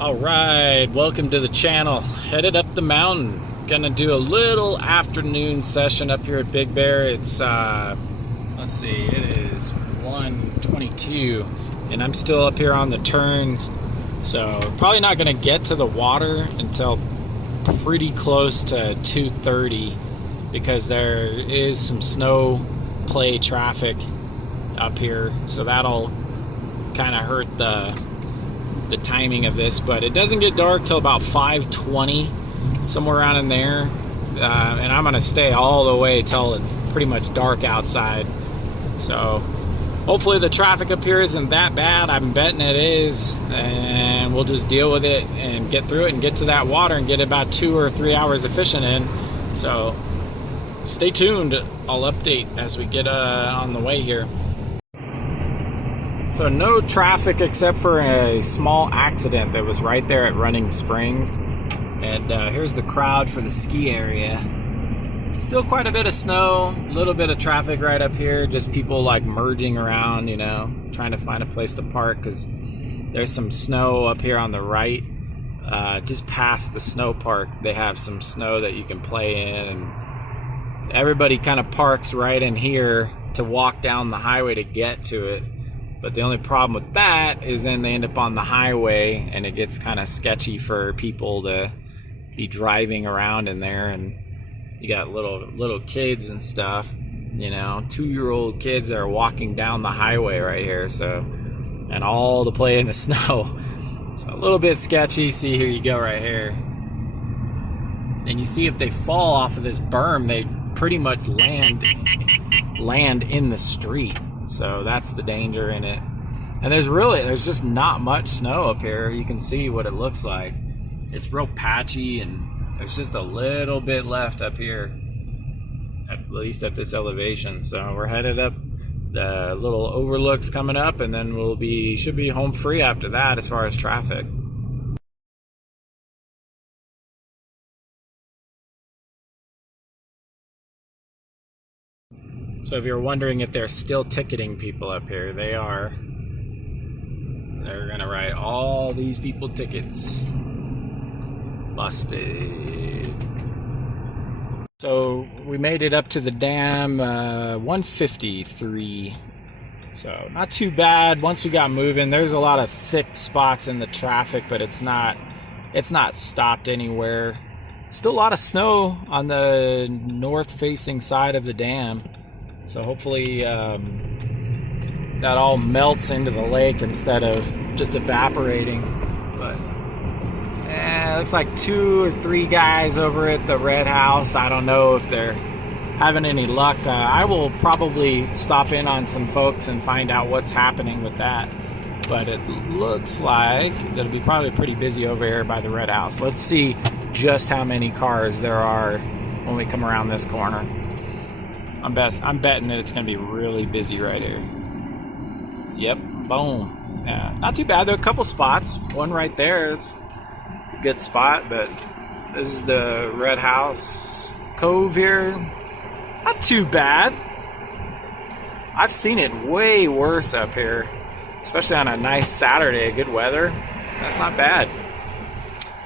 All right, welcome to the channel. Headed up the mountain. Gonna do a little afternoon session up here at Big Bear. It's let's see, it is 1:22 and I'm still up here on the turns, so probably not gonna get to the water until pretty close to 2:30 because there is some snow play traffic up here, so that'll kind of hurt the timing of this. But it doesn't get dark till about 5:20, somewhere around in there, and I'm gonna stay all the way till it's pretty much dark outside. So hopefully the traffic up here isn't that bad. I'm betting it is, and we'll just deal with it and get through it and get to that water and get about 2 or 3 hours of fishing in. So stay tuned. I'll update as we get on the way here. So no traffic except for a small accident that was right there at Running Springs. And here's the crowd for the ski area. Still quite a bit of snow, a little bit of traffic right up here. Just people like merging around, you know, trying to find a place to park because there's some snow up here on the right. Just past the snow park, they have some snow that you can play in. And everybody kind of parks right in here to walk down the highway to get to it. But the only problem with that is then they end up on the highway and it gets kind of sketchy for people to be driving around in there. And you got little kids and stuff, you know, 2-year-old kids that are walking down the highway right here. So, and all to play in the snow. So a little bit sketchy. See, here you go right here. And you see if they fall off of this berm, they pretty much land in the street. So that's the danger in it. And there's just not much snow up here. You can see what it looks like. It's real patchy, and there's just a little bit left up here, at least at this elevation. So we're headed up. The little overlook's coming up, and then should be home free after that as far as traffic. So if you're wondering if they're still ticketing people up here, they are. They're gonna write all these people tickets. Busted. So we made it up to the dam, 153. So not too bad. Once we got moving, there's a lot of thick spots in the traffic, but it's not stopped anywhere. Still a lot of snow on the north-facing side of the dam. So hopefully that all melts into the lake instead of just evaporating. But it looks like 2 or 3 guys over at the red house. I don't know if they're having any luck. I will probably stop in on some folks and find out what's happening with that. But it looks like it'll be probably pretty busy over here by the red house. Let's see just how many cars there are when we come around this corner. I'm betting that it's going to be really busy right here. Yep, boom. Yeah, not too bad. There are a couple spots. One right there. It's a good spot, but this is the Red House Cove here. Not too bad. I've seen it way worse up here, especially on a nice Saturday, good weather. That's not bad.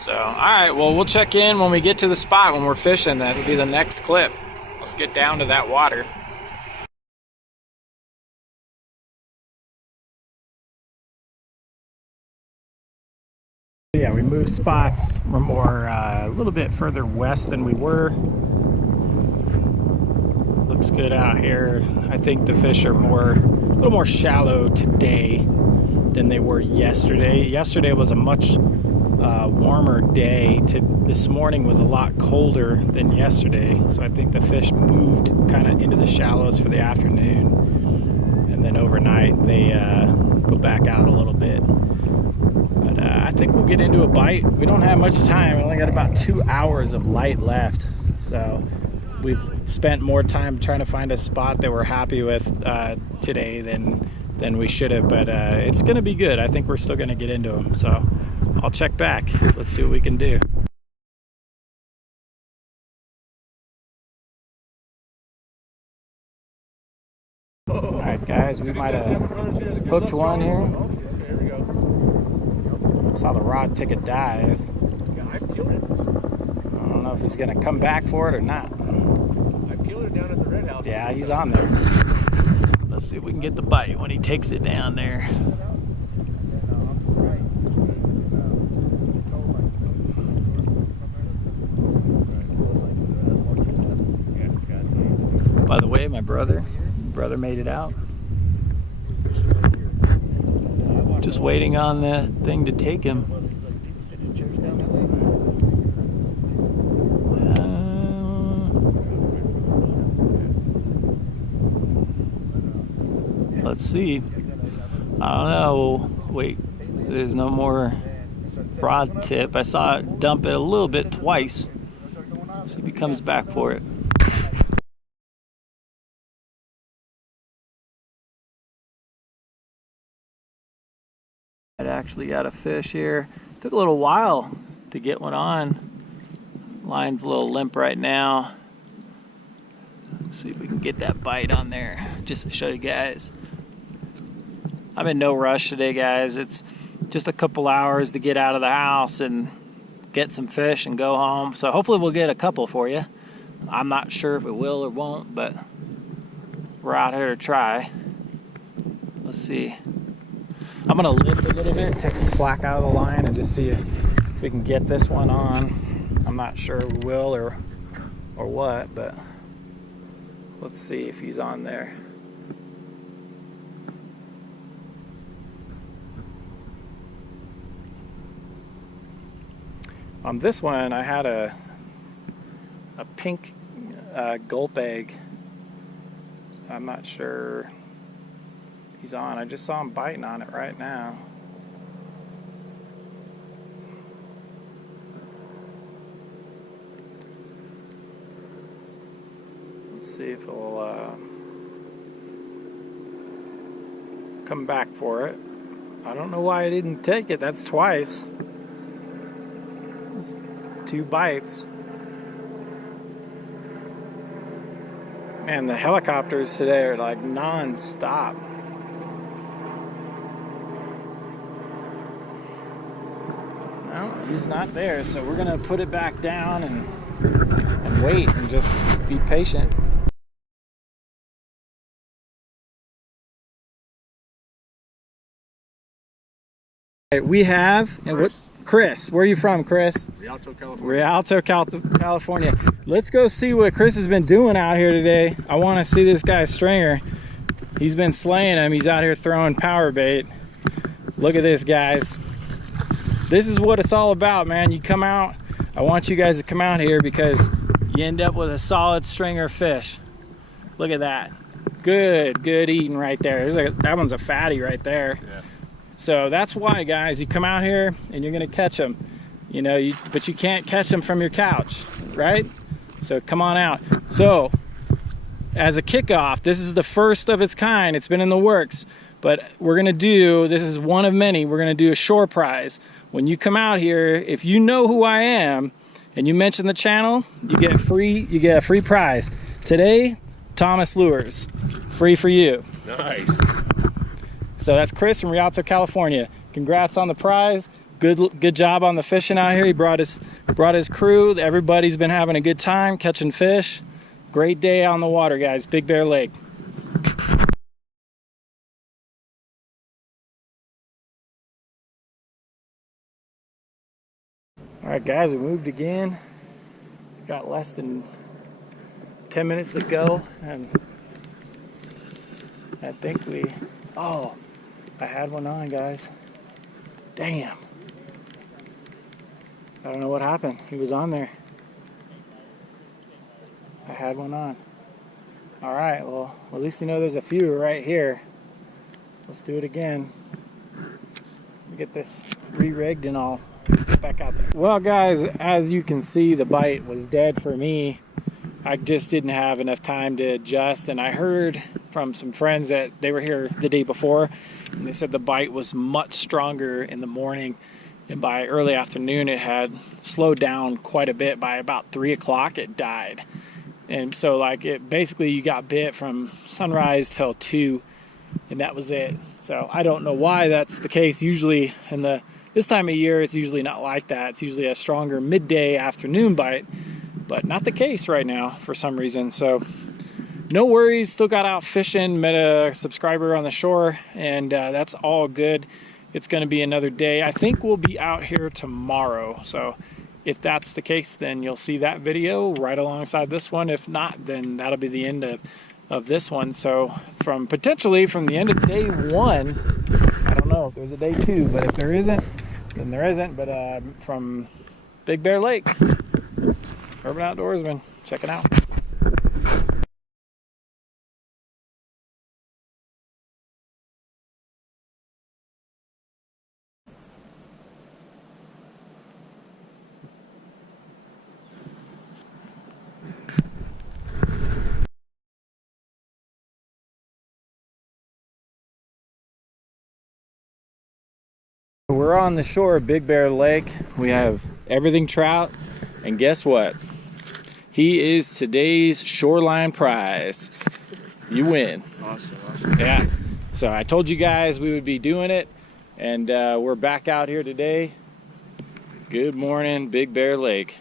So, all right, well, we'll check in when we get to the spot when we're fishing. That'll be the next clip. Let's get down to that water. Yeah, we moved spots. We're more a little bit further west than we were. Looks good out here. I think the fish are a little more shallow today than they were yesterday. Yesterday was a much warmer day. This morning was a lot colder than yesterday, so I think the fish moved kind of into the shallows for the afternoon, and then overnight they go back out a little bit. But I think we'll get into a bite. We don't have much time. We only got about 2 hours of light left, so we've spent more time trying to find a spot that we're happy with today than we should have, but it's gonna be good. I think we're still gonna get into them, so I'll check back. Let's see what we can do. Alright guys, we might have hooked one here. Saw the rod take a dive. Yeah, I peeled it. I don't know if he's gonna come back for it or not. I peeled it down at the red house. Yeah, he's on there. Let's see if we can get the bite when he takes it down there. By the way, my brother made it out. Just waiting on the thing to take him. Let's see. I don't know. Wait, there's no more rod tip. I saw it dump it a little bit twice. Let's see if he comes back for it. I actually got a fish here. Took a little while to get one on. Line's a little limp right now. Let's see if we can get that bite on there just to show you guys. I'm in no rush today, guys. It's just a couple hours to get out of the house and get some fish and go home. So hopefully we'll get a couple for you. I'm not sure if it will or won't, but we're out here to try. Let's see. I'm gonna lift a little bit, take some slack out of the line, and just see if we can get this one on. I'm not sure we will or what, but let's see if he's on there. On this one, I had a pink gulp egg. So I'm not sure he's on. I just saw him biting on it right now. Let's see if he'll come back for it. I don't know why I didn't take it. That's twice. It's 2 bites. Man, the helicopters today are like non-stop. No, he's not there, so we're gonna put it back down and wait and just be patient. We have, and what? Chris, where are you from, Chris? Rialto, California. Rialto, California. Let's go see what Chris has been doing out here today. I want to see this guy's stringer. He's been slaying him. He's out here throwing power bait. Look at this, guys. This is what it's all about, man. You come out. I want you guys to come out here because you end up with a solid stringer fish. Look at that. Good eating right there. That one's a fatty right there. Yeah. So that's why, guys, you come out here and you're gonna catch them, you know, but you can't catch them from your couch, right? So come on out. So as a kickoff, this is the first of its kind. It's been in the works, but we're gonna do, this is one of many, we're gonna do a shore prize. When you come out here, if you know who I am and you mention the channel, you get a free prize. Today, Thomas Lures, free for you. Nice. So that's Chris from Rialto, California. Congrats on the prize. Good job on the fishing out here. He brought his crew. Everybody's been having a good time catching fish. Great day on the water, guys. Big Bear Lake. All right, guys, we moved again. Got less than 10 minutes to go, and I think I had one on, guys. Damn. I don't know what happened. He was on there. I had one on. All right, well, at least you know there's a few right here. Let's do it again. Get this re-rigged and I'll get back out there. Well, guys, as you can see, the bite was dead for me. I just didn't have enough time to adjust, and I heard from some friends that they were here the day before, and they said the bite was much stronger in the morning, and by early afternoon it had slowed down quite a bit. By about 3 o'clock it died. And so like it basically, you got bit from sunrise till 2, and that was it. So I don't know why that's the case. Usually in the This time of year, it's usually not like that. It's usually a stronger midday afternoon bite, but not the case right now for some reason. So no worries, still got out fishing, met a subscriber on the shore, and that's all good. It's going to be another day. I think we'll be out here tomorrow. So if that's the case, then you'll see that video right alongside this one. If not, then that'll be the end of this one. So potentially from the end of day one, I don't know if there's a day two, but if there isn't, then there isn't. But from Big Bear Lake, Urban Outdoorsman, check it out. We're on the shore of Big Bear Lake. We have everything trout, and guess what? He is today's shoreline prize. You win. Awesome. Yeah. So I told you guys we would be doing it, and we're back out here today. Good morning, Big Bear Lake.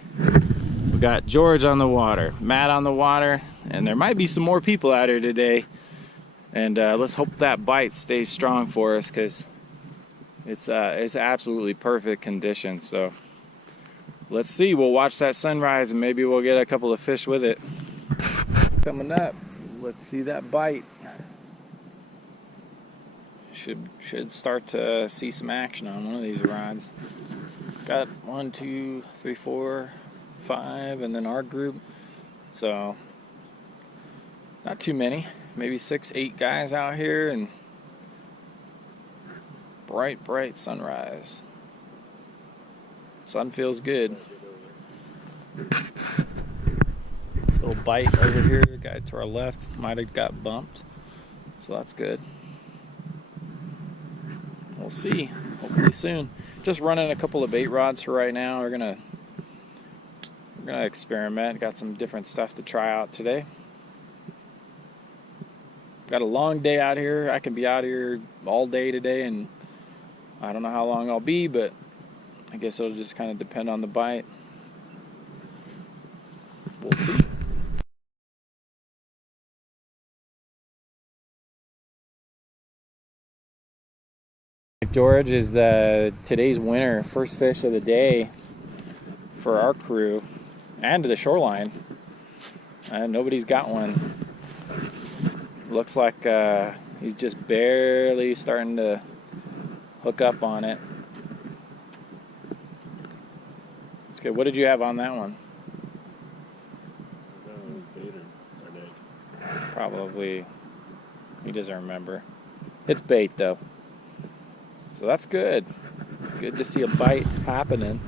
We got George on the water, Matt on the water, and there might be some more people out here today. And let's hope that bite stays strong for us, because it's absolutely perfect condition. So let's see. We'll watch that sunrise, and maybe we'll get a couple of fish with it. Coming up, let's see that bite. Should start to see some action on one of these rods. Got 1, 2, 3, 4, 5, and then our group. So not too many, maybe 6, 8 guys out here, and bright sunrise. Sun feels good. Little bite over here. Guy to our left might have got bumped, so that's good. We'll see. Hopefully soon. Just running a couple of bait rods for right now. We're gonna experiment. Got some different stuff to try out today. Got a long day out here. I can be out here all day today, and I don't know how long I'll be, but I guess it'll just kind of depend on the bite. We'll see. George is today's winner, first fish of the day for our crew and to the shoreline. Nobody's got one. Looks like he's just barely starting to hook up on it. That's good. What did you have on that one? Probably, he doesn't remember. It's bait though. So that's good. Good to see a bite happening.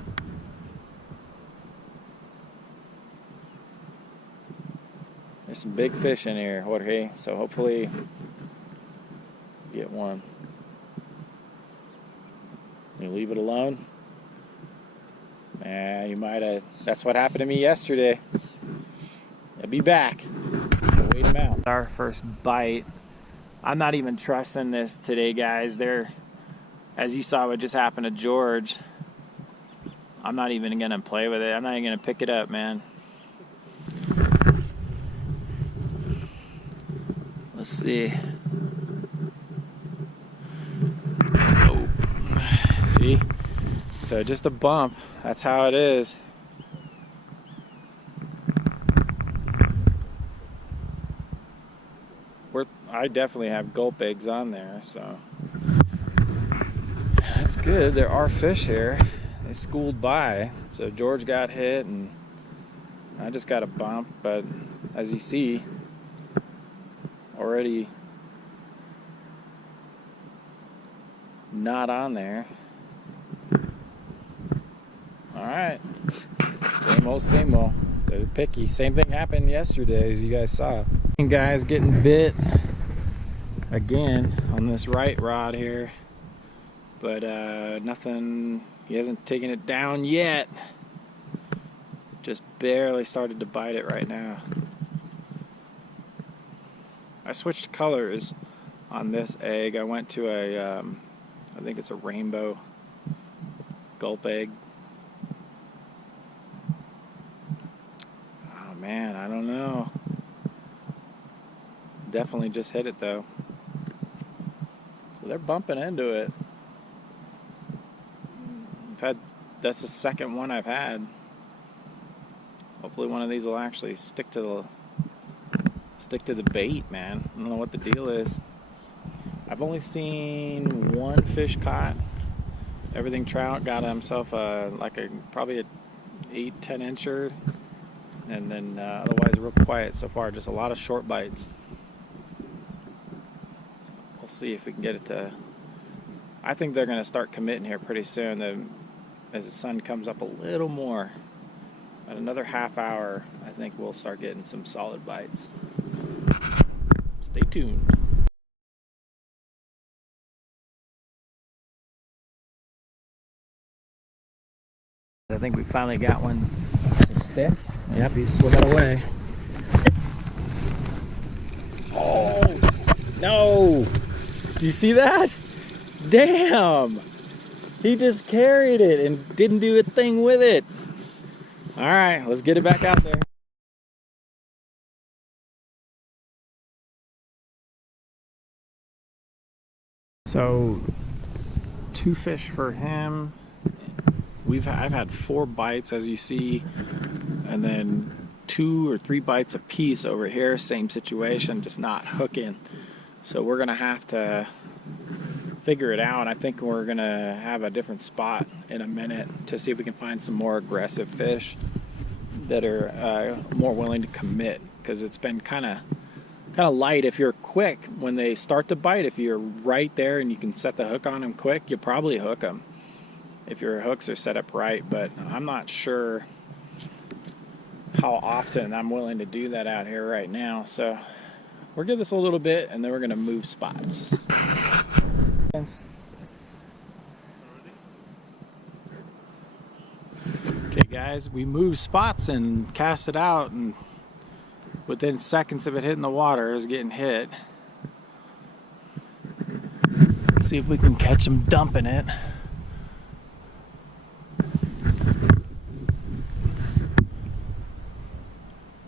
There's some big fish in here, Jorge, so hopefully get one. You leave it alone? You might have. That's what happened to me yesterday. I'll be back. I'll wait him out. Our first bite. I'm not even trusting this today, guys. As you saw what just happened to George, I'm not even going to play with it. I'm not even going to pick it up, man. Let's see. Oh. See? So just a bump. That's how it is. I definitely have gulp eggs on there, so that's good. There are fish here. They schooled by, so George got hit and I just got a bump, but as you see, already not on there. Alright, same old. They're picky. Same thing happened yesterday, as you guys saw. Guys getting bit again on this right rod here, but nothing. He hasn't taken it down yet. Just barely started to bite it right now. I switched colors on this egg. I went to a I think it's a rainbow Gulp egg. Oh man, I don't know. Definitely just hit it though. So they're bumping into it. That's the second one I've had. Hopefully one of these will actually stick to the bait, man. I don't know what the deal is. I've only seen one fish caught. Everything Trout got himself probably a 8-10 incher, and then otherwise real quiet so far. Just a lot of short bites. So we'll see if we can get it to. I think they're going to start committing here pretty soon. As the sun comes up a little more, at another half hour, I think we'll start getting some solid bites. Stay tuned. I think we finally got one to stick. Yep, he's swimming away. Oh, no! Do you see that? Damn! He just carried it and didn't do a thing with it. All right, let's get it back out there. So, 2 fish for him. I've had 4 bites, as you see, and then 2 or 3 bites apiece over here. Same situation, just not hooking. So we're gonna have to figure it out. I think we're gonna have a different spot in a minute to see if we can find some more aggressive fish that are more willing to commit, because it's been kind of light. If you're quick when they start to bite, if you're right there and you can set the hook on them quick, you'll probably hook them if your hooks are set up right. But I'm not sure how often I'm willing to do that out here right now, so we'll give this a little bit and then we're gonna move spots. Okay guys, we moved spots and cast it out, and within seconds of it hitting the water, it was getting hit. Let's see if we can catch him dumping it.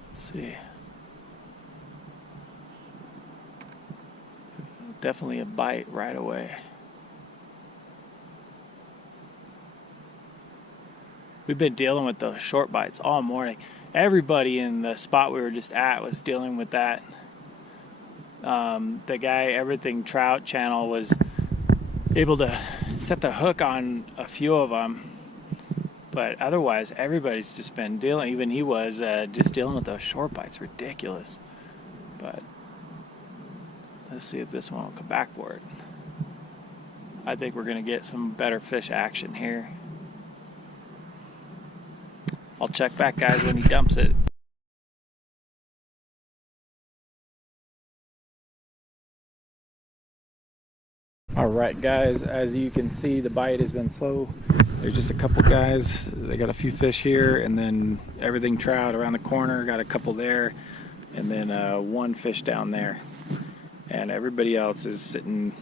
Let's see. Definitely a bite right away. We've been dealing with those short bites all morning. Everybody in the spot we were just at was dealing with that. The guy, Everything Trout channel, was able to set the hook on a few of them, but otherwise everybody's just been dealing, even he was just dealing with those short bites. Ridiculous. But let's see if this one will come back for it. I think we're gonna get some better fish action here. I'll check back, guys, when he dumps it. Alright guys, as you can see, the bite has been slow. There's just a couple guys. They got a few fish here, and then Everything Trout around the corner, got a couple there, and then 1 fish down there. And everybody else is sitting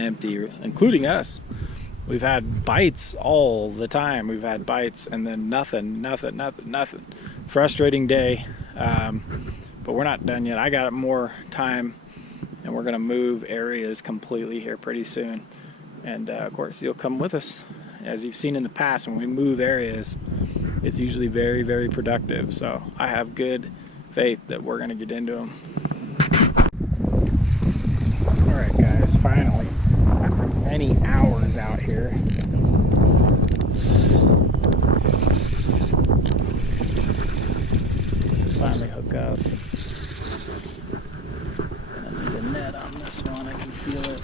empty, including us. We've had bites all the time. We've had bites and then nothing. Frustrating day, but we're not done yet. I got more time, and we're gonna move areas completely here pretty soon. And of course, you'll come with us. As you've seen in the past, when we move areas, it's usually very, very productive. So I have good faith that we're gonna get into them. All right, guys, finally, after many hours out here, finally hook up. I need a net on this one. I can feel it.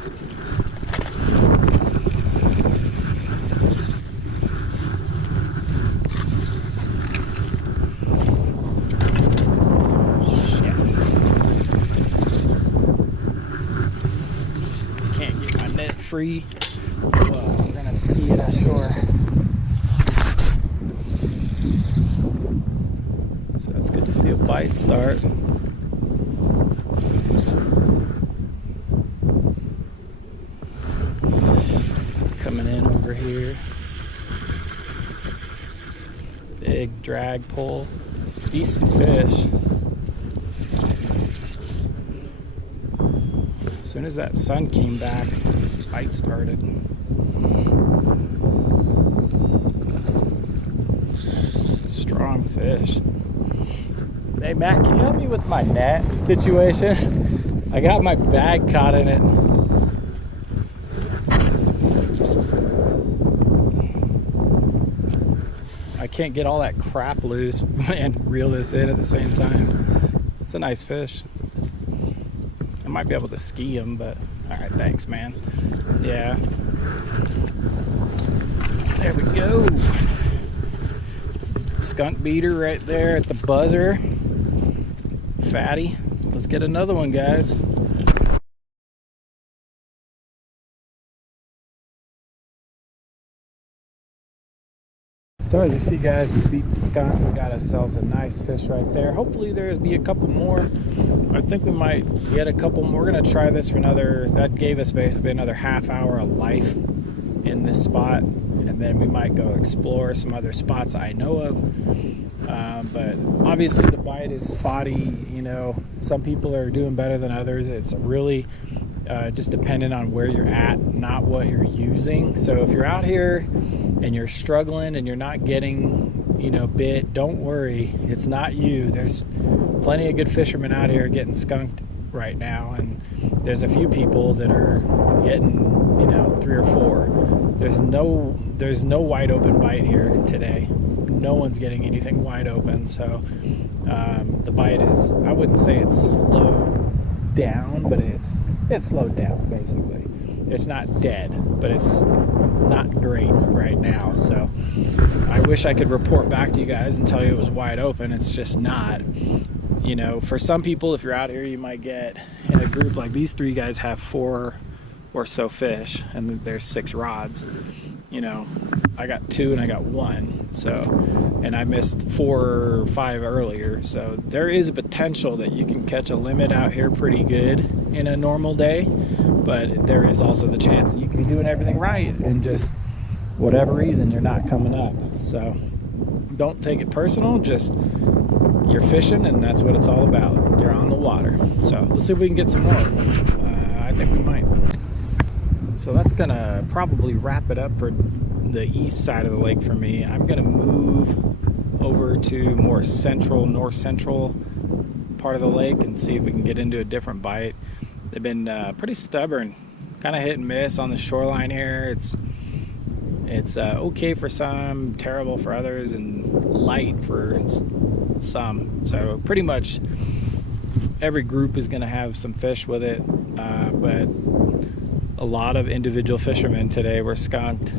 Free. Well, we're gonna ski it ashore. So it's good to see a bite start. Coming in over here. drag, pull. Decent fish. As soon as that sun came back, bite started. Strong fish. Hey Matt, can you help me with my net situation? I got my bag caught in it. I can't get all that crap loose and reel this in at the same time. It's a nice fish. I might be able to ski him, but all right, thanks, man. Yeah. There we go. Skunk beater right there at the buzzer. Fatty. Let's get another one, guys. So as you see, guys, we beat the skunk. We got ourselves a nice fish right there. Hopefully there'll be a couple more. I think we might get a couple more. We're gonna try this for another, that gave us basically another half hour of life in this spot. And then we might go explore some other spots I know of. But obviously the bite is spotty. You know, some people are doing better than others. It's really just dependent on where you're at, not what you're using. So if you're out here and you're struggling and you're not getting, you know, bit, don't worry. It's not you. There's plenty of good fishermen out here getting skunked right now, and there's a few people that are getting, you know, 3 or 4. There's no wide open bite here today. No one's getting anything wide open. So the bite is, I wouldn't say it's slowed down, but it's slowed down basically. It's not dead, but it's not great right now. So I wish I could report back to you guys and tell you it was wide open. It's just not. You know, for some people, if you're out here, you might get in a group like these 3 guys have 4 or so fish, and there's 6 rods. You know, I got 2 and I got 1. So, and I missed 4 or 5 earlier. So there is a potential that you can catch a limit out here pretty good in a normal day. But there is also the chance that you can be doing everything right and just whatever reason you're not coming up. So don't take it personal, just you're fishing and that's what it's all about. You're on the water. So let's see if we can get some more. I think we might. So that's gonna probably wrap it up for the east side of the lake for me. I'm gonna move over to more central, north central part of the lake and see if we can get into a different bite. They've been pretty stubborn, kind of hit and miss on the shoreline here. It's okay for some, terrible for others, and light for some. So pretty much every group is going to have some fish with it, but a lot of individual fishermen today were skunked.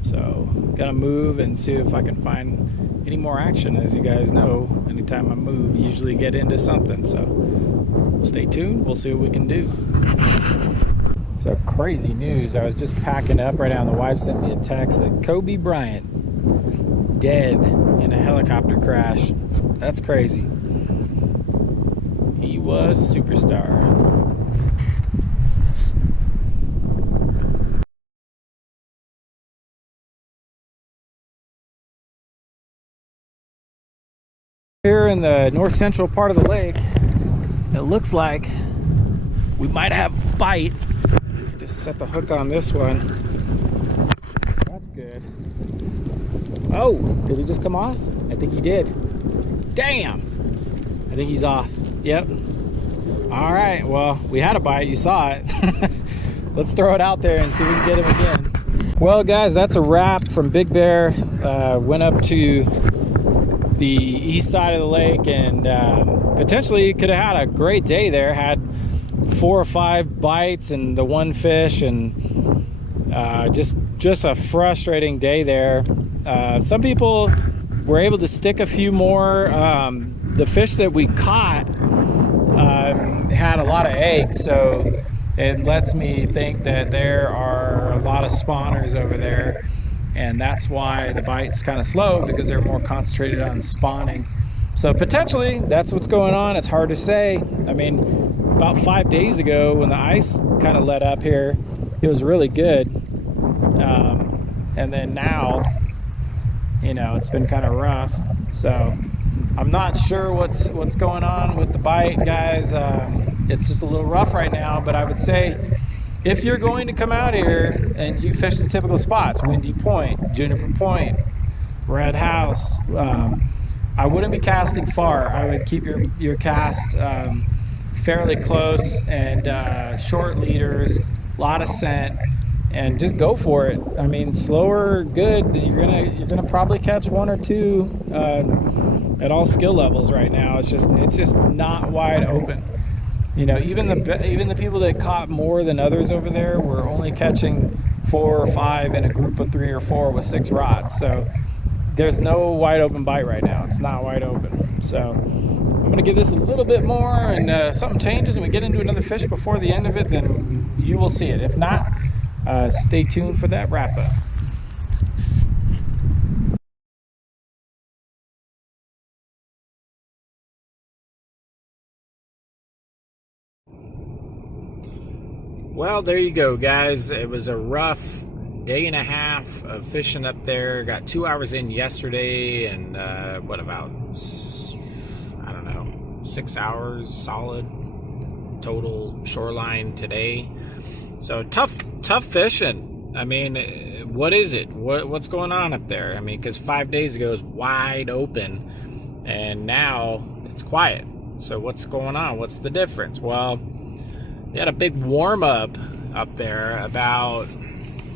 So gonna move and see if I can find any more action. As you guys know, anytime I move, you usually get into something. So stay tuned, we'll see what we can do. So crazy news, I was just packing up right now and the wife sent me a text that Kobe Bryant dead in a helicopter crash. That's crazy. He was a superstar. Here in the north central part of the lake, it looks like we might have a bite. Just set the hook on this one. That's good. Oh, did he just come off? I think he did. Damn! I think he's off. Yep. All right, well, we had a bite, you saw it. Let's throw it out there and see if we can get him again. Well, guys, that's a wrap from Big Bear. Went up to the east side of the lake and potentially could have had a great day there. Had 4 or 5 bites and the 1 fish, and just a frustrating day there. Some people were able to stick a few more. The fish that we caught had a lot of eggs, so it lets me think that there are a lot of spawners over there. And that's why the bite's kind of slow, because they're more concentrated on spawning. So potentially that's what's going on. It's hard to say. I mean, about 5 days ago when the ice kind of let up here, it was really good. And then now You know, it's been kind of rough. So I'm not sure what's going on with the bite, guys. It's just a little rough right now, but I would say if you're going to come out here and you fish the typical spots, Windy Point, Juniper Point, Red House, I wouldn't be casting far. I would keep your cast fairly close and short leaders, a lot of scent, and just go for it. I mean, slower, good. You're gonna probably catch one or two at all skill levels right now. It's just not wide open. You know, even the people that caught more than others over there were only catching 4 or 5 in a group of 3 or 4 with 6 rods. So there's no wide open bite right now. It's not wide open. So I'm gonna give this a little bit more, and if something changes and we get into another fish before the end of it, then you will see it. If not, stay tuned for that wrap up. Well, there you go, guys. It was a rough day and a half of fishing up there. Got 2 hours in yesterday, and what about, I don't know, 6 hours solid total shoreline today. So tough fishing. I mean, what is it? What's going on up there? I mean, because 5 days ago it was wide open, and now it's quiet. So what's going on? What's the difference? Well, they had a big warm up there about,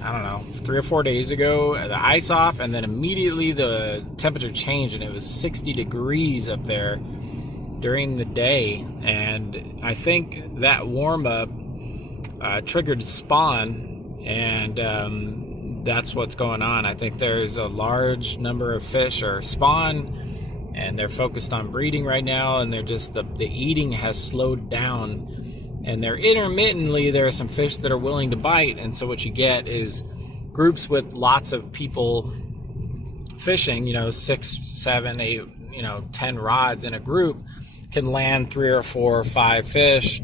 I don't know, 3 or 4 days ago. The ice off, and then immediately the temperature changed, and it was 60 degrees up there during the day. And I think that warm up triggered spawn, and that's what's going on. I think there's a large number of fish or spawn, and they're focused on breeding right now, and they're just the eating has slowed down. And there are some fish that are willing to bite, and so what you get is groups with lots of people fishing, 6, 7, 8, 10 rods in a group can land 3 or 4 or 5 fish,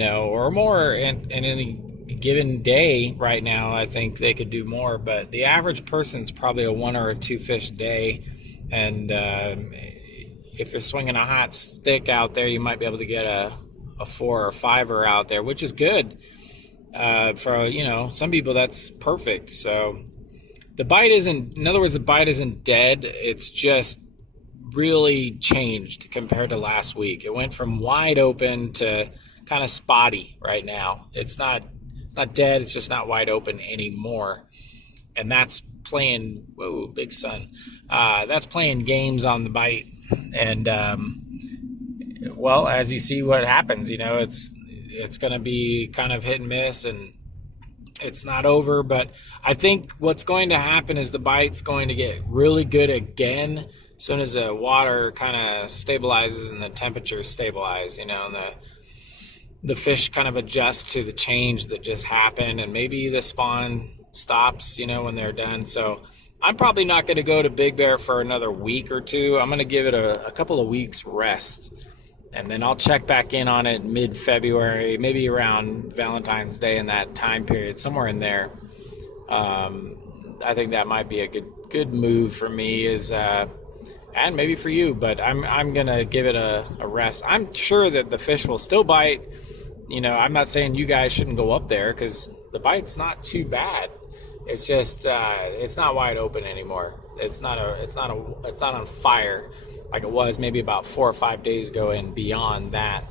or more in any given day. Right now, I think they could do more, but the average person's probably a 1 or a 2 fish day, and if you're swinging a hot stick out there, you might be able to get a 4 or 5er out there, which is good. For some people that's perfect. So the bite isn't dead. It's just really changed compared to last week. It went from wide open to kind of spotty right now. It's not dead, it's just not wide open anymore. And that's playing, whoa, big sun. That's playing games on the bite. And well, as you see what happens, it's going to be kind of hit and miss, and it's not over. But I think what's going to happen is the bite's going to get really good again as soon as the water kind of stabilizes and the temperature stabilize, and the fish kind of adjust to the change that just happened, and maybe the spawn stops, when they're done. So I'm probably not going to go to Big Bear for another week or two. I'm going to give it a couple of weeks rest. And then I'll check back in on it mid-February, maybe around Valentine's Day in that time period, somewhere in there. I think that might be a good move for me, and maybe for you. But I'm gonna give it a rest. I'm sure that the fish will still bite. I'm not saying you guys shouldn't go up there, because the bite's not too bad. It's just it's not wide open anymore. It's not on fire like it was maybe about 4 or 5 days ago, and beyond that,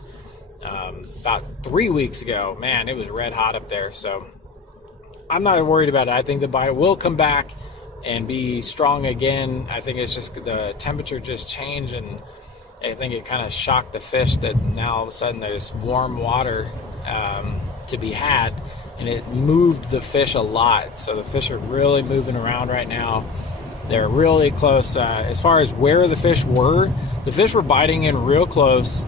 about 3 weeks ago, man, it was red hot up there. So I'm not worried about it. I think the bite will come back and be strong again. I think it's just the temperature just changed, and I think it kind of shocked the fish that now all of a sudden there's warm water to be had, and it moved the fish a lot. So the fish are really moving around right now. They're really close. As far as where the fish were biting in real close.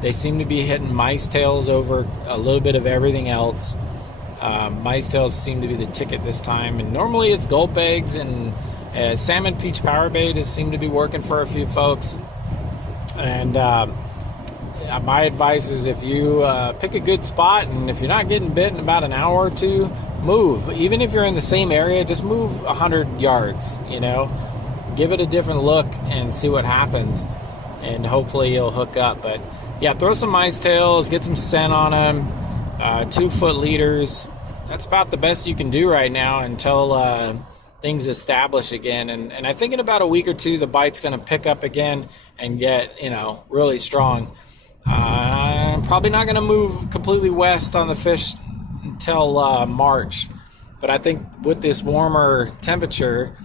They seem to be hitting mice tails over a little bit of everything else. Mice tails seem to be the ticket this time, and normally it's gulp eggs and salmon peach power bait has seemed to be working for a few folks. And my advice is, if you pick a good spot, and if you're not getting bit in about an hour or two, move. Even if you're in the same area, just move 100 yards, give it a different look and see what happens, and hopefully you'll hook up. But yeah, throw some mice tails, get some scent on them, 2-foot leaders. That's about the best you can do right now until things establish again. And I think in about a week or two, the bite's going to pick up again and get, really strong. I'm probably not going to move completely west on the fish until March. But I think with this warmer temperature,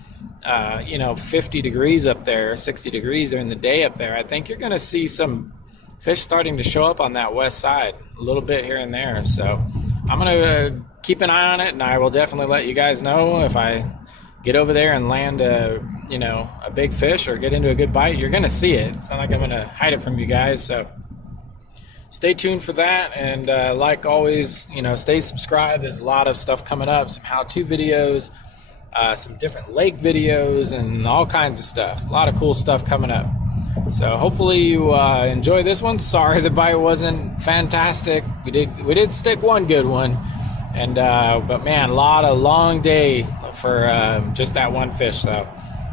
50 degrees up there, 60 degrees during the day up there, I think you're going to see some fish starting to show up on that west side a little bit here and there. So I'm going to keep an eye on it, and I will definitely let you guys know if I get over there and land a big fish or get into a good bite. You're going to see it. It's not like I'm going to hide it from you guys. So stay tuned for that. And like always, stay subscribed. There's a lot of stuff coming up, some how-to videos, some different lake videos, and all kinds of stuff. A lot of cool stuff coming up. So hopefully you enjoy this one. Sorry the bite wasn't fantastic. We did stick one good one. And but man, a long day for just that one fish. So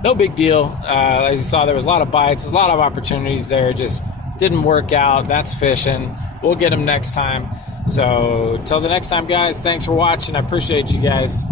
no big deal. As you saw, there was a lot of bites, there's a lot of opportunities there, just didn't work out. That's fishing. We'll get them next time. So till the next time, guys, thanks for watching. I appreciate you guys.